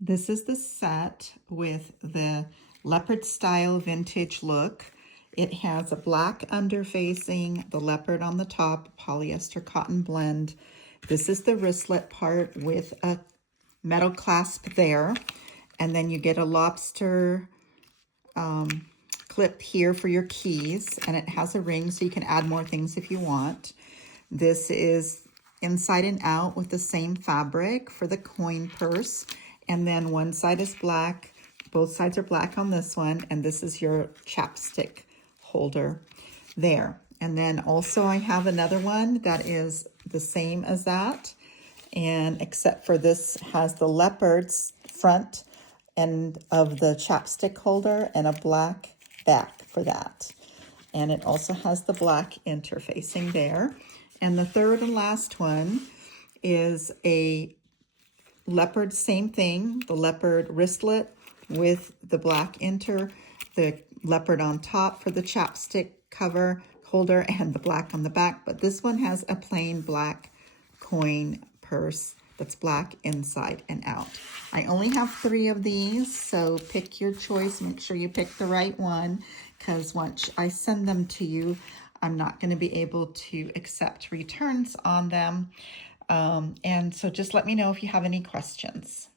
This is the set with the leopard style vintage look. It has a black underfacing, the leopard on the top, polyester cotton blend. This is the wristlet part with a metal clasp there. And then you get a lobster clip here for your keys, and it has a ring so you can add more things if you want. This is inside and out with the same fabric for the coin purse. And then one side is black, both sides are black on this one, and this is your chapstick holder there. And then also I have another one that is the same as that, and except for this has the leopard's front end of the chapstick holder and a black back for that. And it also has the black interfacing there. And the third and last one is a leopard, same thing, the leopard wristlet with the black the leopard on top for the chapstick cover holder and the black on the back. But this one has a plain black coin purse that's black inside and out. I only have 3 of these, so pick your choice. Make sure you pick the right one, because once I send them to you, I'm not going to be able to accept returns on them. And so just let me know if you have any questions.